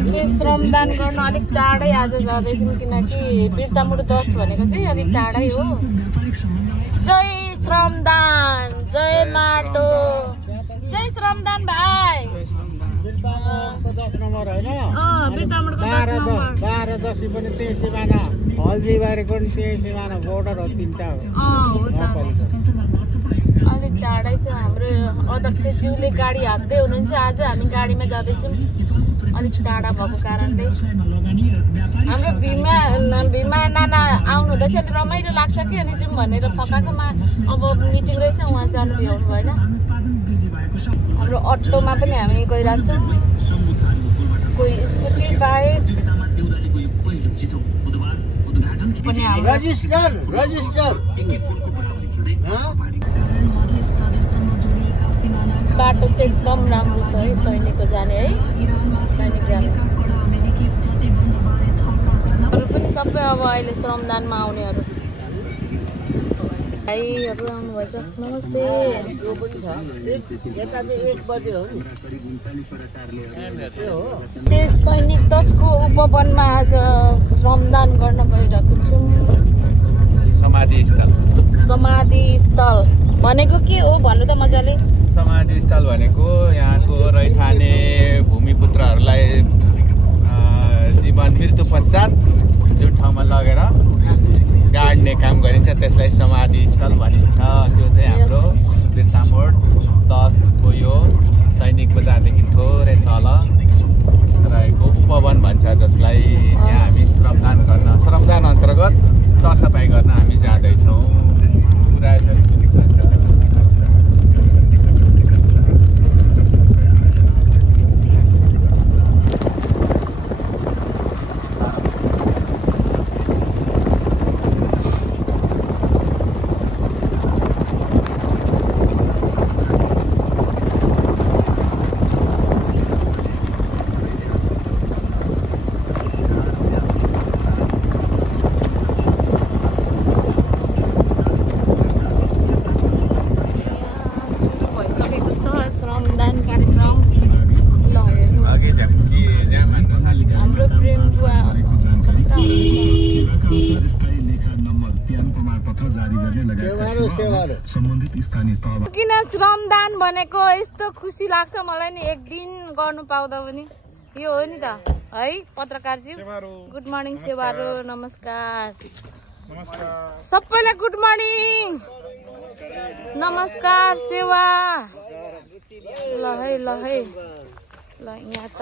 हामी चाहिँ श्रमदान गर्न अलिक टाढै आज जाँदैछौँ किनकि बिर्तामुड 10 भनेको चाहिँ अलिक टाढै हो। जय श्रमदान, जय माटो, जय श्रमदान भाइ। बिर्तामुडको 10 नम्बर हैन? बिर्तामुडको 10 नम्बर 12 10 पनि त्यही सिमाना, हल्दीबारीको पनि त्यही सिमाना, बोर्डर हो तीनटा हो। हो त। अलिक टाढै छ। हाम्रो अध्यक्षज्यूले गाडी हाँक्दै हुनुहुन्छ। आज हामी गाडीमा जाँदैछौँ अलिक टाढा भएको कारणले। हाम्रो भीमा नाना आउनुहुँदै छ, अलिक रमाइलो लाग्छ कि, अनि जाउँ भनेर फकाएकोमा अब मिटिङ रहेछ, उहाँ जानु भ्याउनु भएन। हाम्रो अटोमा पनि हामी गइरहेको छौँ, कोही स्कुटी बाइक पनि रजिस्टर बाटो चाहिँ एकदम राम्रो छ है सैनिकको जाने है। सैनिक जाने अरू पनि सबै अब अहिले श्रमदानमा आउनेहरू भाइहरू आउनुभएछ। नमस्ते। चाहिँ सैनिक 10 को उपवनमा आज श्रमदान गर्न गइरहेको छौँ। समाधि स्थल भनेको के हो भन्नु त मजाले। समाधि स्थल भनेको यहाँको रैथाने भूमिपुत्रहरूलाई जीवन मृत्यु पश्चात जुन ठाउँमा लगेर गाड्ने काम गरिन्छ त्यसलाई समाधि स्थल भनिन्छ। त्यो चाहिँ हाम्रो बिर्तामोड 10 को यो सैनिक बजारदेखि थोरै तल रहेको उपवन भन्छ, जसलाई यहाँ हामी श्रमदान अन्तर्गत सरसफाइ गर्न हामी जाँदैछौँ। किन श्रमदान भनेको यस्तो खुसी लाग्छ मलाई नि, एक दिन गर्नु पाउँदा पनि। यो हो नि त है पत्रकारज्यू। गुड मर्निङ सेवारो, नमस्कार सबैलाई। गुड मर्निङ, नमस्कार सेवा। ल है ल यहाँ त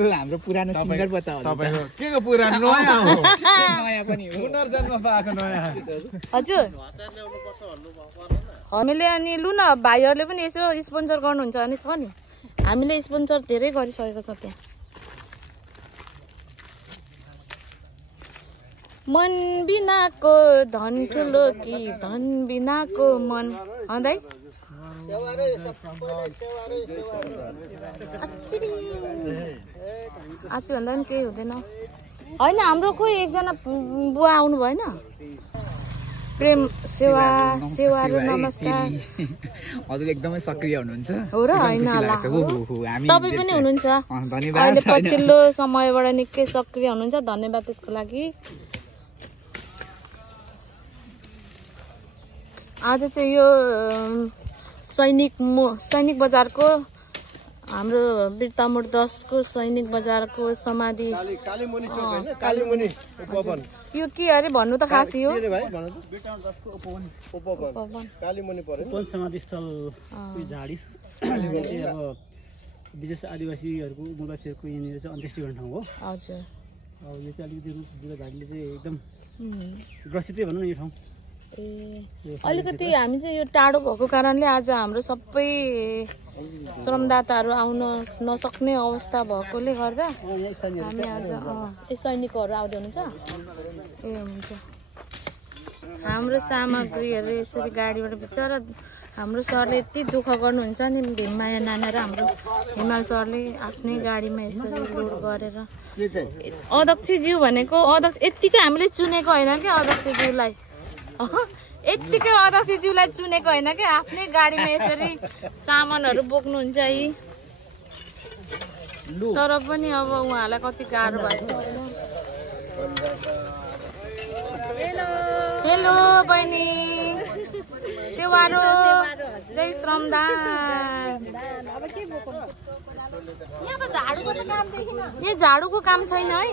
हाम्रो पुरानो सिंगर बताओ। तपाईको के को पुरानो नयाँ हो? नयाँ पनि हो, पुनर्जन्म पाएको नयाँ। हजुर हामीले अनि लु न भाइहरूले पनि यसो स्पोन्सर गर्नुहुन्छ भने छ नि, हामीले स्पोन्सर धेरै गरिसकेको छ त्यहाँ। मन बिनाको धन ठुलो कि धन बिनाको मन हँदै आची भन्दा पनि केही हुँदैन होइन। हाम्रो खोइ एकजना बुवा आउनु भएन। प्रेम सेवा र नमस्कार। हजुर एकदमै सक्रिय हुनुहुन्छ हो र होइन? तपाईँ पनि हुनुहुन्छ अहिले पछिल्लो समयबाट निकै सक्रिय हुनुहुन्छ, धन्यवाद त्यसको लागि। आज चाहिँ यो सैनिक बजारको हाम्रो बिर्तामोड 10 को सैनिक बजारको समाधि यो के अरे भन्नु त खास यो उपवन समाधि स्थल झाडी अब विशेष आदिवासीहरूको मूलवासीहरूको यहाँनिर चाहिँ अन्त्येष्टि गर्ने ठाउँ हो। हजुर अब यो चाहिँ अलिकति रुख झाडीले चाहिँ एकदम ग्रसितै भनौँ न यो ठाउँ। अलिकति हामी चाहिँ यो टाढो भएको कारणले आज हाम्रो सबै श्रमदाताहरू आउन नसक्ने अवस्था भएकोले गर्दा हामी आज सैनिकहरू आउँदै हुनुहुन्छ। ए हुन्छ, हाम्रो सामग्रीहरू यसरी गाडीबाट बिचरा हाम्रो सरले यति दुःख गर्नुहुन्छ नि, भीममाया नाना र हाम्रो हिमाल सरले आफ्नै गाडीमा यसरी लोड गरेर। अध्यक्षज्यू भनेको अध्यक्ष यत्तिकै हामीले चुनेको होइन क्या अध्यक्षज्यूलाई, यत्तिकै अध्यक्षज्यूलाई चुनेको होइन क्या आफ्नै गाडीमा यसरी सामानहरू बोक्नुहुन्छ है तर पनि अब उहाँलाई कति गाह्रो भएको छ हेलो बहिनी सेवारो जय श्रमदान यहाँ झाडुको काम छैन है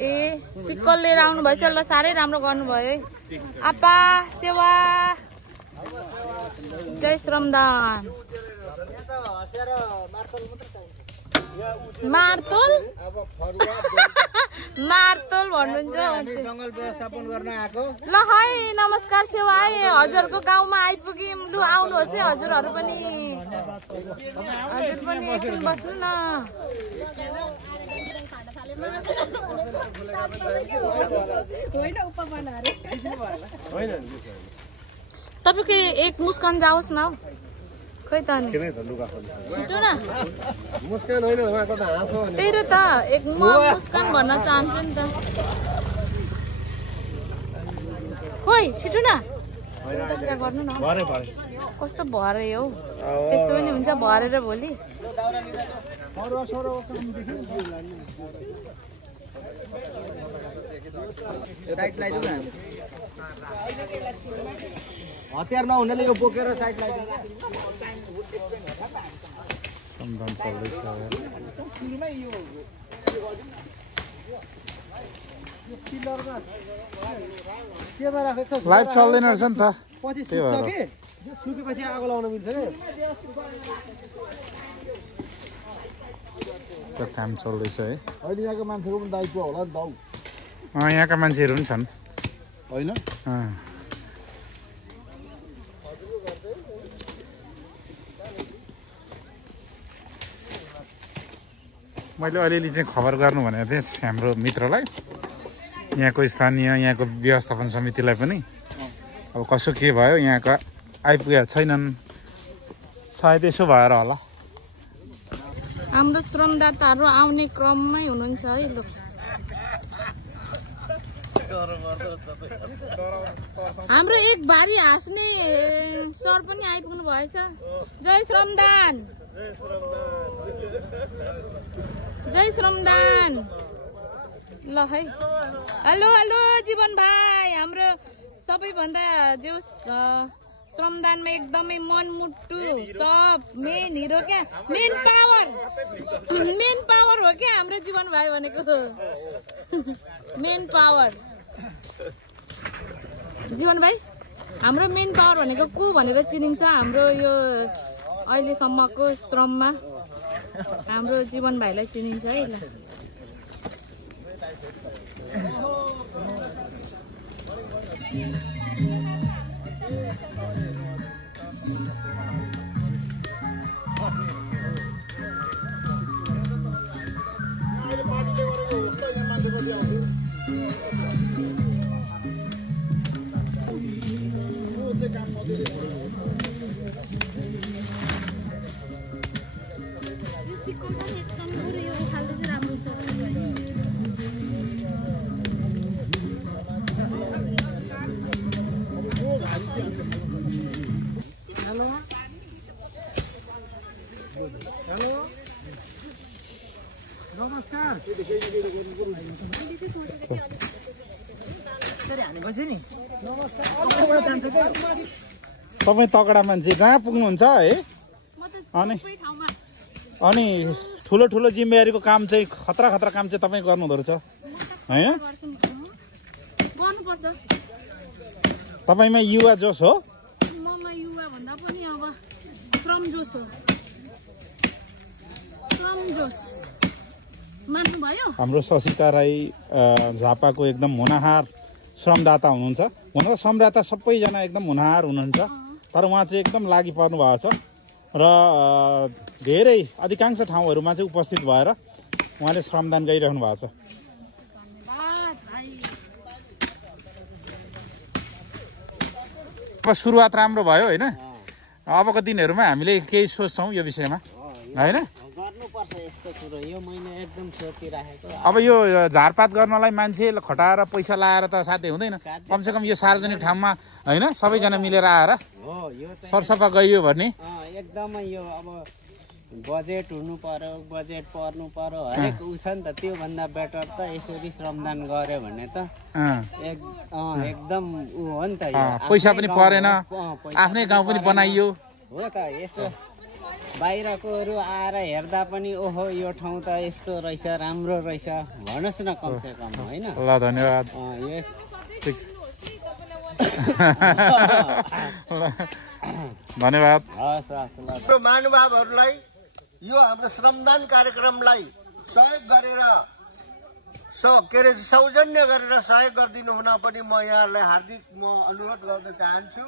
ए सिक्कल लिएर आउनु भएछ ल साह्रै राम्रो गर्नुभयो है आपा सेवा जय श्रमदान मार्तोल मार्तोल भन्नुहुन्छ जंगल व्यवस्थापन गर्न आएको ल है नमस्कार सेवा है हजुरको गाउँमा आइपुग्यौँ लु आउनुहोस् है हजुरहरू पनि हजुर पनि एकछिन बस्नु न तपाईँको एक मुस्कान जाओस् न खोइ त नि छिटो न त्यही र त एक म मुस्कान भन्न चाहन्छु नि त खोइ छिटो न गर्नु न कस्तो भरे हौ त्यस्तो पनि हुन्छ भरेर भोलि हतियार नहुनेले यो बोकेर साइड लगाइदिनु लाइभ चल्दैन रहेछ नि त पछि सुक्छ कि सुकेपछि आगो लाउन मिल्छ कि काम चल्दैछ है अहिले यहाँको मान्छेको पनि दायित्व होला नि दाउ यहाँका मान्छेहरू पनि छन् होइन मैले अलिअलि चाहिँ खबर गर्नु भनेको थिएँ हाम्रो मित्रलाई यहाँको स्थानीय यहाँको व्यवस्थापन समितिलाई पनि अब कसो के भयो यहाँका आइपुगेका छैनन् सायद यसो भएर होला हाम्रो श्रमदाताहरू आउने क्रममै हुनुहुन्छ है लु हाम्रो एक भारी हाँस्ने सर पनि आइपुग्नु भएछ जय श्रमदान जय श्रमदान ल है हेलो हेलो जीवन भाइ हाम्रो सबैभन्दा जो श्रमदानमा एकदमै मनमुटु सब मेन हिरो क्या मेन पावर हो क्या हाम्रो जीवन भाइ भनेको मेन पावर जीवन भाइ हाम्रो मेन पावर भनेको को भनेर चिनिन्छ हाम्रो यो अहिलेसम्मको श्रममा हाम्रो जीवन भाइलाई चिनिन्छ है ल तपाईँ तगडा मान्छे जहाँ पुग्नुहुन्छ है अनि ठुलो ठुलो जिम्मेवारीको काम चाहिँ खतरा काम चाहिँ तपाईँ गर्नुहुँदो रहेछ होइन तपाईँमा युवा जोस हो ममा युवा भन्दा पनि अब श्रम जोस हो श्रम जोस मान्नुभयो हाम्रो ससिता राई झापाको एकदम हुनहार श्रमदाता हुनुहुन्छ हुन त श्रमदाता सबैजना एकदम हुनहार हुनुहुन्छ तर उहाँ चाहिँ एकदम लागि पर्नु भएको छ र धेरै अधिकांश ठाउँहरूमा चाहिँ उपस्थित भएर उहाँले श्रमदान गरिरहनु भएको छ अब सुरुवात राम्रो भयो होइन अबको दिनहरूमा हामीले केही सोच्छौँ यो विषयमा होइन पर्छ यस्तो कुरो यो मैले एकदम सोचिराखेको अब यो झारपात गर्नलाई मान्छे खटाएर पैसा लाएर त साथै हुँदैन कमसेकम यो सार्वजनिक ठाउँमा होइन सबैजना मिलेर आएर हो यो चाहिँ सरसफा गरियो भने एकदमै यो अब बजेट हुनु पर्यो बजेट पर्नु पर्यो हरेक उ छ नि त त्योभन्दा बेटर त यसरी श्रमदान गर्यो भने त एकदम उ हो नि त पैसा पनि परेन आफ्नै गाउँ पनि बनाइयो हो त यसो बाहिरकोहरू आएर हेर्दा पनि ओहो यो ठाउँ त यस्तो रहेछ राम्रो रहेछ भन्नुहोस् न कमसे कम होइन ल धन्यवाद धन्यवाद महानुभावहरूलाई यो हाम्रो श्रमदान कार्यक्रमलाई सहयोग गरेर सौजन्य गरेर सहयोग गरिदिनु हुन पनि म यहाँलाई हार्दिक अनुरोध गर्न चाहन्छु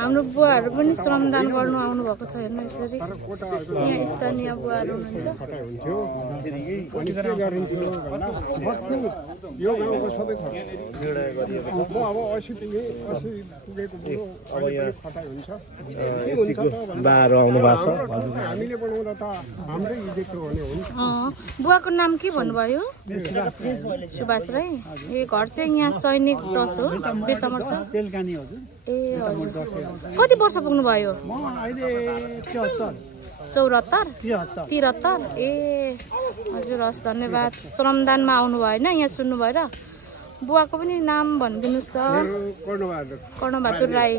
हाम्रो बुवाहरू पनि श्रमदान गर्नु आउनु भएको छ हेर्नु यसरी यहाँ स्थानीय बुवाहरू हुनुहुन्छ यो गाउँको सबै म अब 80 पुगेको बुढो खटाइ हुन्छ बाह्र आउनु भएको छ हामीले बनाउँदा त हाम्रै इज्जतको हुने हुन्छ बुवाको नाम के भन्नुभयो सुभाष राई ए घर चाहिँ यहाँ सैनिक 10 हो बेतमर छ तेलकानी हजुर ए हजुर कति वर्ष पुग्नु भयो म अहिले 74 73 ए हजुर हस् धन्यवाद श्रमदानमा आउनु भएन यहाँ सुन्नु भएर बुवाको पनि नाम भनिदिनुहोस् त कर्णबहादुर राई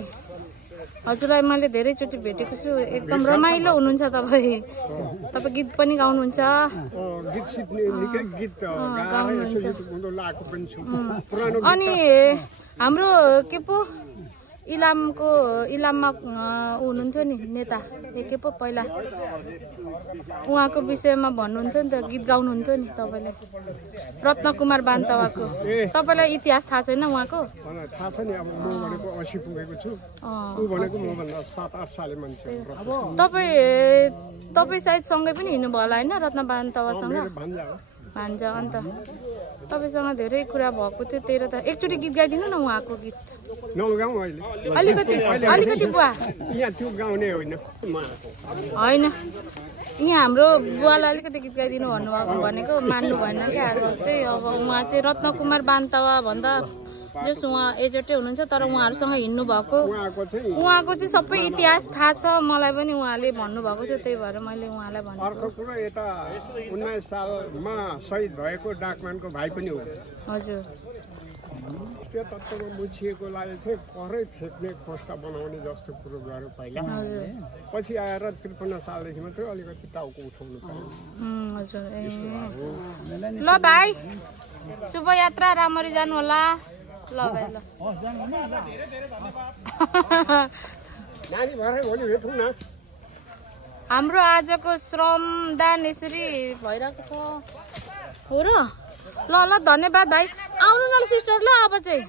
हजुरलाई मैले धेरैचोटि भेटेको छु एकदम रमाइलो हुनुहुन्छ तपाईँ गीत पनि गाउनुहुन्छ अनि हाम्रो के पो इलाममा हुनुहुन्थ्यो नि नेता के पो पहिला उहाँको विषयमा भन्नुहुन्थ्यो नि त गीत गाउनुहुन्थ्यो नि तपाईँले रत्नकुमार बान्तवाको तपाईँलाई इतिहास थाहा छैन उहाँको थाहा छ नि अब म भनेको 80 पुगेको छु उ भनेको म भन्दा 7-8 साले मान्छे तपाईँ सायद सँगै पनि हिँड्नु भयो होला होइन रत्न बान्तवासँग भान्जा अन्त तपाईँसँग धेरै कुरा भएको थियो तेरो त एकचोटि गीत गाइदिनु न उहाँको गीत अलिकति बुवा होइन यहाँ हाम्रो बुवालाई अलिकति गीत गाइदिनु भन्नुभएको भनेको मान्नु भएन क्या चाहिँ अब उहाँ चाहिँ रत्नकुमार बान्तवा भन्दा जस उहाँ एजेटै हुनुहुन्छ तर उहाँहरूसँग हिँड्नु भएको उहाँको चाहिँ सबै इतिहास थाहा छ मलाई पनि उहाँले भन्नुभएको थियो त्यही भएर मैले उहाँलाई भनेको अर्को कुरो यता 19 सालमा शहीद भएको डाकमानको भाइ पनि हो हजुर त्यो तत्त्वमा मुछिएको लागि चाहिँ परै फेक्ने खोस्टा बनाउने जस्तो कुरो गर्यो पहिला पछि आएर 53 सालदेखि मात्रै अलिकति टाउको उठाउनु पर्यो हजुर ल भाइ शुभ यात्रा राम्ररी जानु होला ल भाइ ल नानी भरे भोलि भेटौँ न हाम्रो आजको श्रमदान यसरी भइरहेको छ हो र ल ल धन्यवाद भाइ आउनु न सिस्टर ल अब चाहिँ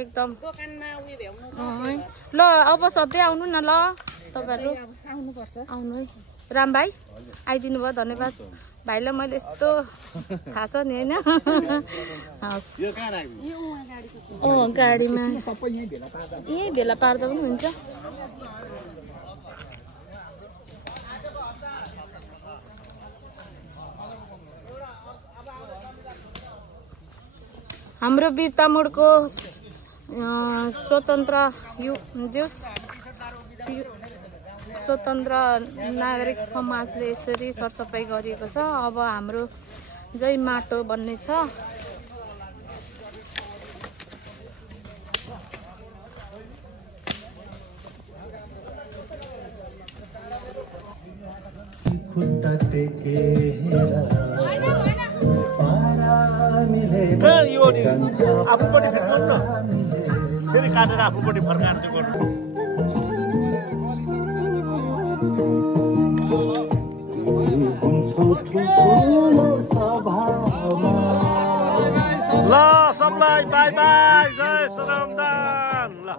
एकदम ल अब सधैँ आउनु न ल तपाईँहरू आउनु है राम भाइ आइदिनु भयो धन्यवाद भाइलाई मैले यस्तो थाहा छ नि होइन गाडीमा यहीँ भेला पार्दा पनि हुन्छ हाम्रो वीरतामोडको स्वतन्त्र नागरिक समाजले यसरी सरसफाइ गरिएको छ अब हाम्रो जय माटो बन्ने छ आफूपट्टि गर्नु फेरि काटेर आफूपट्टि फर्काएर त्यो गर्नु ल सबलाई बाई बाई जय श्रमदान ल ल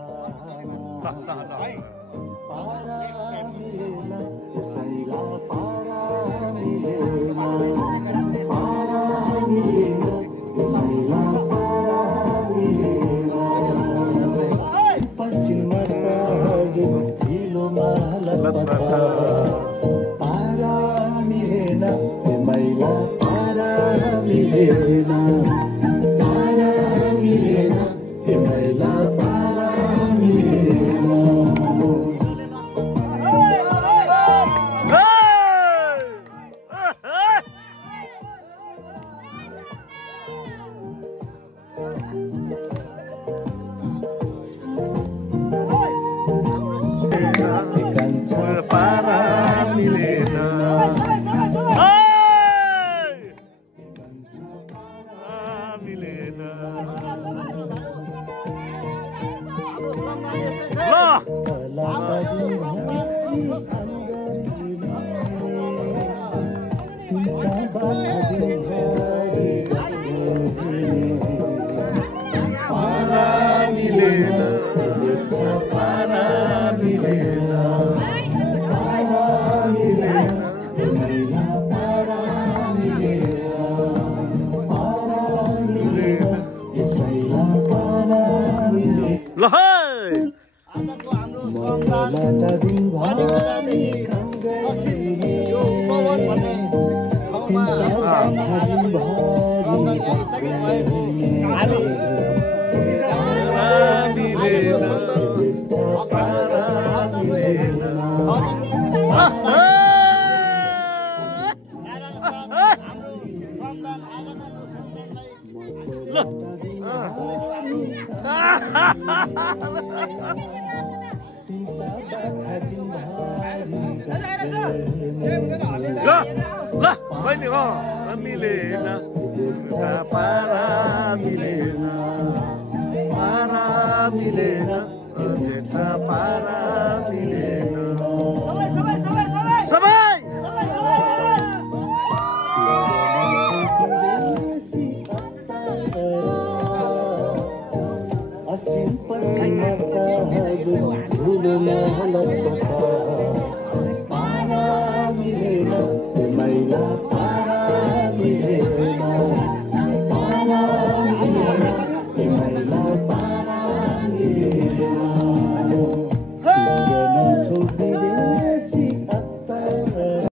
Simple